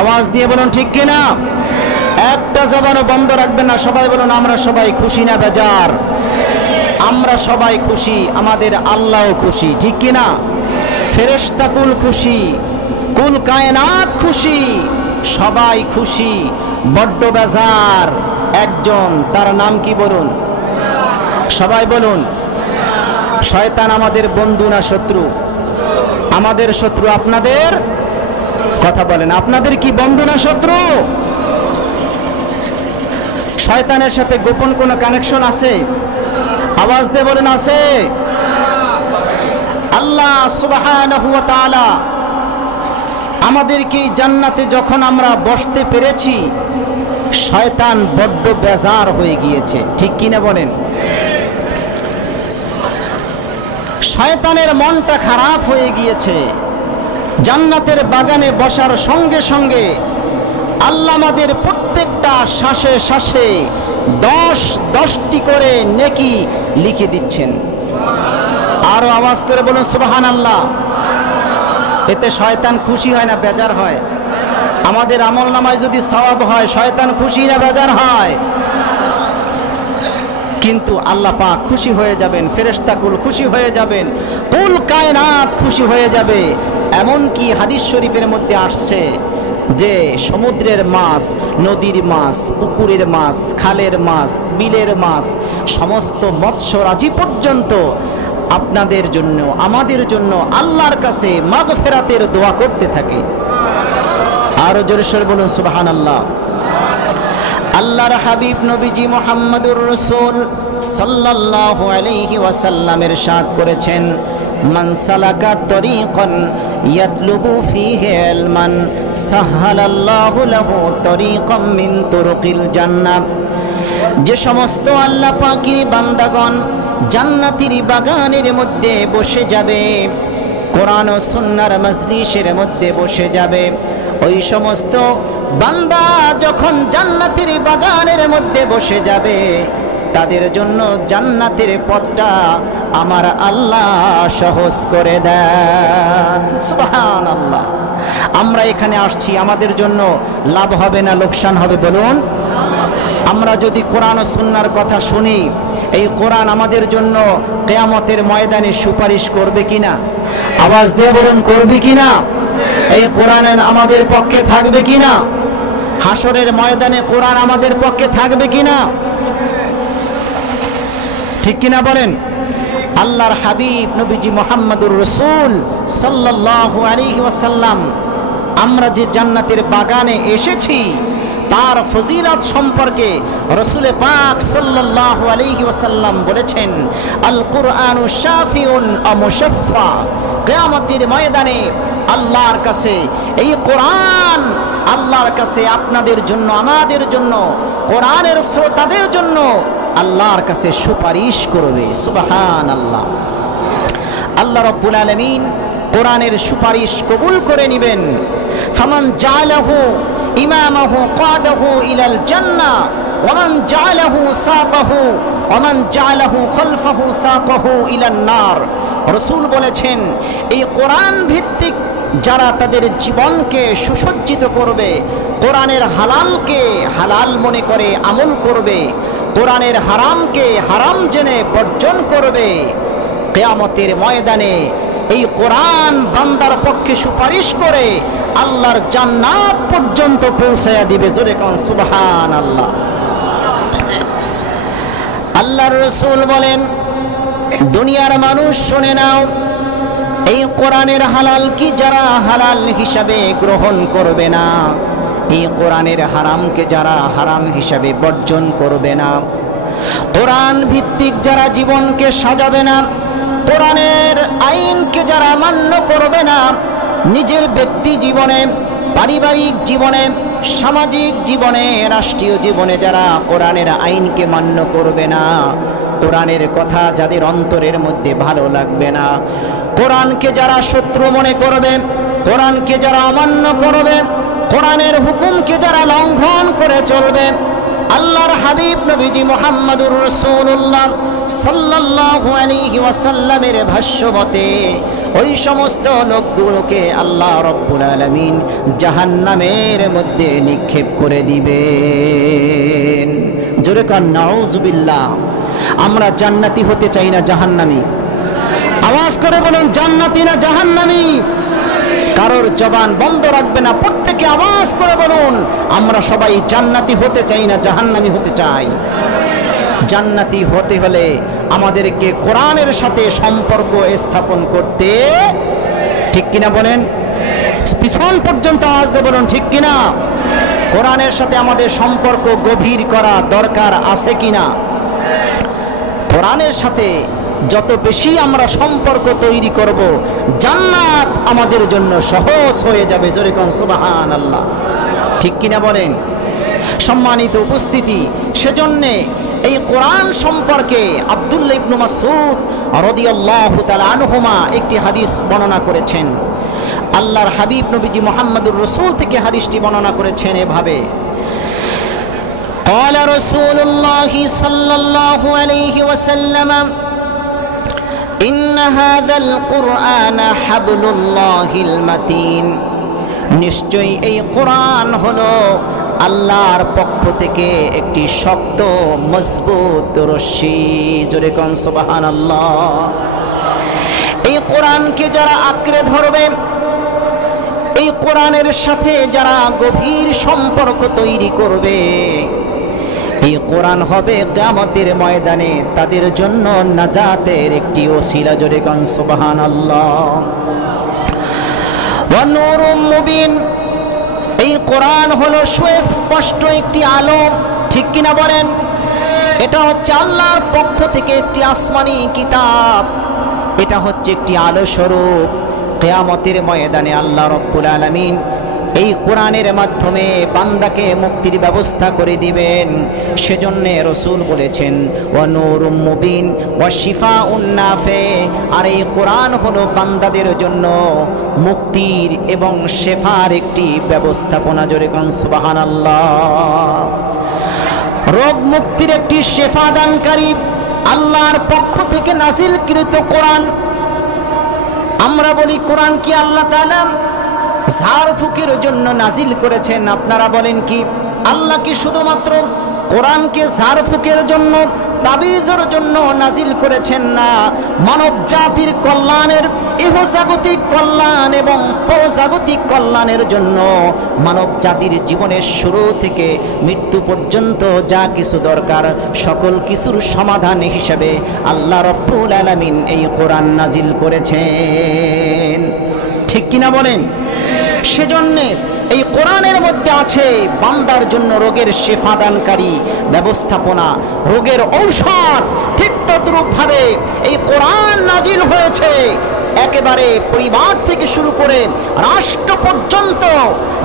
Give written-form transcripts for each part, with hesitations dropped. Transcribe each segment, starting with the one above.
আওয়াজ দিয়ে বলুন ঠিক কিনা? একটা জবানও বন্ধ রাখবেন না। সবাই বলুন আমরা সবাই খুশি না বেজার? আমরা সবাই খুশি, আমাদের আল্লাহও খুশি, ঠিক কিনা? ফেরেশতা কুল খুশি, কুল কায়নাত খুশি, সবাই খুশি। বড্ড বেজার একজন, তার নাম কি বলুন? সবাই বলুন। শয়তান আমাদের বন্ধু না শত্রু? আমাদের শত্রু। আপনাদের? কথা বলেন, আপনাদের কি বন্ধু না শত্রু? শয়তানের সাথে গোপন কোনো কানেকশন আছে? আওয়াজ দিয়ে বলেন আছে। আল্লাহ সুবহানাহু ওয়া তাআলা আমাদেরকে জান্নাতে যখন আমরা বসতে পেরেছি, শয়তান বড্ড বেজার হয়ে গিয়েছে, ঠিক কিনা বলেন? শয়তানের মনটা খারাপ হয়ে গিয়েছে। জান্নাতের বাগানে বসার সঙ্গে সঙ্গে আল্লাহ আমাদের প্রত্যেকটা শ্বাসে শ্বাসে 10টি করে নেকি লিখে দিচ্ছেন। আরো আওয়াজ করে বলুন সুবহানাল্লাহ। এতে শয়তান খুশি হয় না বেজার হয়? আমাদের আমল নামায় যদি সওয়াব হয়, শয়তান খুশি না বেজার হয়? কিন্তু আল্লাহ পাক খুশি হয়ে যাবেন, ফেরেশতা কুল খুশি হয়ে যাবেন, কুল কায়নাত খুশি হয়ে যাবে। এমনকি হাদিস শরীফের মধ্যে আসছে যে সমুদ্রের মাছ, নদীর মাছ, পুকুরের মাছ, খালের মাছ, বিলের মাছ, সমস্ত মৎস্যরাজি পর্যন্ত আপনাদের জন্য, আমাদের জন্য আল্লাহর কাছে মাগফিরাতের দোয়া করতে থাকে। আরো জোরে সরে বলুন সুবহানাল্লাহ। আল্লাহর হাবিব নবীজি মুহাম্মদুর রাসূল সাল্লাল্লাহু আলাইহি ওয়াসাল্লাম ইরশাদ করেছেন, মান সালাকা তরিকান ইয়াতলুবু ফীহি ইলমান সাহালাল্লাহু লাহু তরিকাম মিন তুরুকিল জান্নাহ। যে সমস্ত আল্লাহ পাকের বান্দাগণ জান্নাতের বাগানের মধ্যে বসে যাবে, কোরআন ও সুন্নাহর মজলিসের মধ্যে বসে যাবে, ওই সমস্ত বান্দা যখন জান্নাতের বাগানের মধ্যে বসে যাবে, তাদের জন্য জান্নাতের পথটা আমার আল্লাহ সহজ করে দেন। সুবহানাল্লাহ। আমরা এখানে আসছি, আমাদের জন্য লাভ হবে না লোকসান হবে বলুন? আমরা যদি কোরআন ও সুন্নাহর কথা শুনি, এই কোরআন আমাদের জন্য কিয়ামতের ময়দানে সুপারিশ করবে কিনা? আওয়াজ দিয়ে বলুন করবে কিনা? এই কোরআন আমাদের পক্ষে থাকবে কিনা? হাসরের ময়দানে কোরআন আমাদের পক্ষে থাকবে কিনা? ঠিক কিনা বলেন? আল্লাহর হাবিব নবীজি মুহাম্মদুর রাসূল সাল্লাল্লাহু আলাইহি ওয়াসাল্লাম আমরা যে জান্নাতের বাগানে এসেছি তার ফজিলত সম্পর্কে রাসূল পাক সাল্লাল্লাহু আলাইহি ওয়াসাল্লাম বলেছেন, আল কুরআনু শাফিউন ওয়া মুশাফফা। কিয়ামতের ময়দানে আল্লাহর কাছে এই কোরআন, আল্লাহর কাছে আপনাদের জন্য, আমাদের জন্য, কোরআনের শ্রোতাদের জন্য আল্লাহর কাছে সুপারিশ করবে। সুবহানাল্লাহ। আল্লাহ রাব্বুল আলামিন কোরআনের সুপারিশ কবুল করে নেবেন। ফামান জাআলাহু ইমামাহু কাদাহু ইলাল জান্নাহ ওয়া মান জাআলাহু সাকাহু ওয়া মান জাআলাহু খালফাহু সাকাহু ইলান নার। রাসূল বলেছেন, এই কোরআন ভিত্তিক যারা তাদের জীবনকে সুসজ্জিত করবে, কোরআনের হালালকে হালাল মনে করে আমল করবে, কোরআনের হারামকে হারাম জেনে বর্জন করবে, কিয়ামতের ময়দানে এই কোরআন বান্দার পক্ষে সুপারিশ করে আল্লাহর জান্নাত পর্যন্ত পৌঁছায়া দিবে। জোরে কোন সুবহানাল্লাহ। আল্লাহর রাসূল বলেন, দুনিয়ার মানুষ শুনে নাও, এই কোরআনের হালাল কি যারা হালাল হিসাবে গ্রহণ করবে না, এই কোরআনের হারামকে যারা হারাম হিসাবে বর্জন করবে না, কোরআন ভিত্তিক যারা জীবনকে সাজাবে না, কোরআনের আইনকে যারা মান্য করবে না, নিজের ব্যক্তি জীবনে, পারিবারিক জীবনে, সামাজিক জীবনে, রাষ্ট্রীয় জীবনে যারা কোরআনের আইনকে মান্য করবে না, কোরআনের কথা যাদের অন্তরের মধ্যে ভালো লাগবে না, কোরআনকে যারা শত্রু মনে করবে, কোরআনকে যারা অমান্য করবে, কোরআনের হুকুমকে যারা লঙ্ঘন করে চলবে, আল্লাহর হাবিব নবীজি মুহাম্মদুর রাসূলুল্লাহ সাল্লাল্লাহু আলাইহি ওয়াসাল্লামের ভাষ্য মতে ওই সমস্ত লোকগুলোকে আল্লাহ রাব্বুল আলামিন জাহান্নামের মধ্যে নিক্ষেপ করে দিবেন। জোরে কান নাউযুবিল্লাহ। আমরা জান্নাতি হতে চাই না জাহান্নামী? আওয়াজ করে বলুন, জান্নাতি না জাহান্নামী? কারোর জবান বন্ধ রাখবে না, প্রত্যেকে আওয়াজ করে বলুন, আমরা সবাই জান্নাতি হতে চাই না জাহান্নামী হতে চাই? জান্নাতি হতে হলে আমাদেরকে কোরআনের সাথে সম্পর্ক স্থাপন করতে, ঠিক কিনা বলেন? পিছন পর্যন্ত আওয়াজ দিয়ে বলুন, ঠিক কিনা? কোরআনের সাথে আমাদের সম্পর্ক গভীর করা দরকার আছে কিনা? কোরআনের সাথে যত বেশি আমরা সম্পর্ক তৈরি করব, জান্নাত আমাদের জন্য সহজ হয়ে যাবে। জোরে কোন সুবহানাল্লাহ, ঠিক কিনা বলেন? সম্মানিত উপস্থিতি, সেজন্যে এই কোরআন সম্পর্কে আব্দুল্লাহ ইবনে মাসউদ রাদিয়াল্লাহু তাআলা আনহুমা একটি হাদিস বর্ণনা করেছেন। আল্লাহর হাবিব নবীজি মুহাম্মদুর রাসূল থেকে হাদিসটি বর্ণনা করেছেন এভাবে: قال رسول الله صلى الله عليه وسلم إن هذا القرآن حبل الله المتين। নিশ্চয়ই এই কোরআন হলো আল্লাহর পক্ষ থেকে একটি শক্ত মজবুত রশ্মি। জোরে কোন সুবহানাল্লাহ। এই কোরআনকে যারা আঁকড়ে ধরবে, এই কোরআনের সাথে যারা গভীর সম্পর্ক তৈরি করবে, এই কোরআন হবে কিয়ামতের ময়দানে তাদের জন্য নাজাতের একটি ওসিলা। জোরে কোন সুবহানাল্লাহ। ওয়া নূরুম মুবিন, এই কোরআন হলো সুস্পষ্ট একটি আলো, ঠিক কিনা বলেন? এটা হচ্ছে আল্লাহর পক্ষ থেকে একটি আসমানি কিতাব, এটা হচ্ছে একটি আলো স্বরূপ। কিয়ামতের ময়দানে আল্লাহ রাব্বুল আলামিন এই কোরআনের মাধ্যমে বান্দাকে মুক্তির ব্যবস্থা করে দিবেন। সেজন্য রাসূল বলেছেন ওয়া নূরুম মুবিন ওয়া শিফাউন নাফি। আর এই কোরআন হলো বান্দাদের জন্য মুক্তির এবং শেফার একটি ব্যবস্থাপনা। জোরে কোন সুবহানাল্লাহ। রোগ মুক্তির একটি শেফা দানকারী আল্লাহর পক্ষ থেকে নাজিলকৃত কোরআন। আমরা বলি কোরআন কি আল্লাহ তাআলা ঝাড়ফুঁকের জন্য নাজিল করেছেন? আপনারা বলেন কি আল্লাহ কি শুধুমাত্র কোরআনকে ঝাড়ফুঁকের জন্য, তাবিজের জন্য নাজিল করেছেন? না, মানব জাতির কল্যাণের, ইহজাগতিক কল্যাণ এবং পরজাগতিক কল্যাণের জন্য মানব জাতির জীবনের শুরু থেকে মৃত্যু পর্যন্ত যা কিছু দরকার সকল কিছুর সমাধান হিসেবে আল্লাহ রাব্বুল আলামিন এই কোরআন নাজিল করেছেন। ঠিক কিনা বলেন? সেজন্য এই কোরআনের মধ্যে আছে বান্দার জন্য রোগের শেফাদানকারী ব্যবস্থাপনা, রোগের ঔষধ। ঠিক তদ্রূপভাবে এই কোরআন নাজিল হয়েছে একেবারে পরিবার থেকে শুরু করে রাষ্ট্র পর্যন্ত।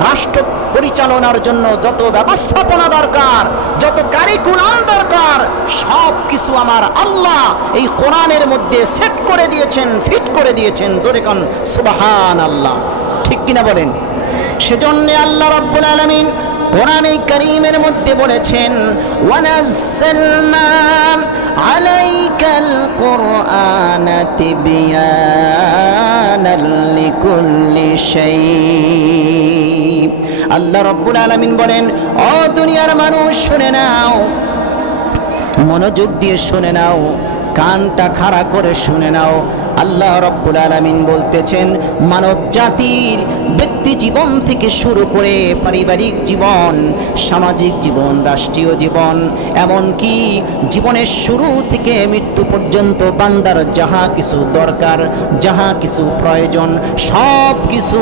রাষ্ট্র পরিচালনার জন্য যত ব্যবস্থাপনা দরকার, যত কারিকুলাম দরকার, সব কিছু আমার আল্লাহ এই কোরআনের মধ্যে সেট করে দিয়েছেন, ফিট করে দিয়েছেন। জোরে কোন সুবহানাল্লাহ, ঠিক কিনা বলেন? সেজন্য আল্লাহ রাব্বুল আলামিন কোরআনে কারীমের মধ্যে বলেছেন ওয়ানাজ্জালনা আলাইকাল কুরআনা তিবয়ানাল লিকুল্লি শাই। আল্লাহ রাব্বুল আলামিন বলেন, ও দুনিয়ার মানুষ শুনে নাও, মনোযোগ দিয়ে শুনে নাও, কানটা খাড়া করে শুনে নাও। আল্লাহ রাব্বুল আলামিন বলতেছেন মানব জাতির ব্যক্তি জীবন থেকে শুরু করে পারিবারিক জীবন, সামাজিক জীবন, রাষ্ট্রীয় জীবন, এমনকি জীবনের শুরু থেকে মৃত্যু পর্যন্ত বান্দার যাহা কিছু দরকার, যাহা কিছু প্রয়োজন, সব কিছু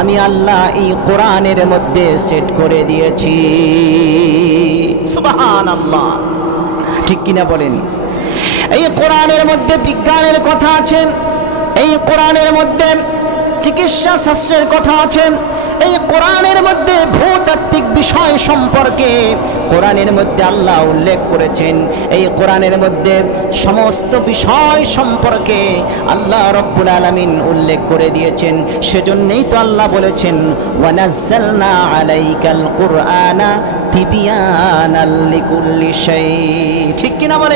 আমি আল্লাহ এই কোরআনের মধ্যে সেট করে দিয়েছি। সুবহানাল্লাহ, ঠিক কিনা বলেন? এই কোরআনের মধ্যে বিজ্ঞানের কথা আছে, এই কোরআনের মধ্যে চিকিৎসা শাস্ত্রের কথা আছে, এই কোরআনের মধ্যে ভূতাত্ত্বিক বিষয় সম্পর্কে কোরআনের মধ্যে আল্লাহ উল্লেখ করেছেন। এই কোরআনের মধ্যে সমস্ত বিষয় সম্পর্কে আল্লাহ রব্বুল আলামিন উল্লেখ করে দিয়েছেন। সেজন্যই তো আল্লাহ বলেছেন ওয়ানাজ্জালনা আলাইকাল কুরআনা তিবিয়ানাল লিকুল্লি শাই। ঠিক কিনা বলে?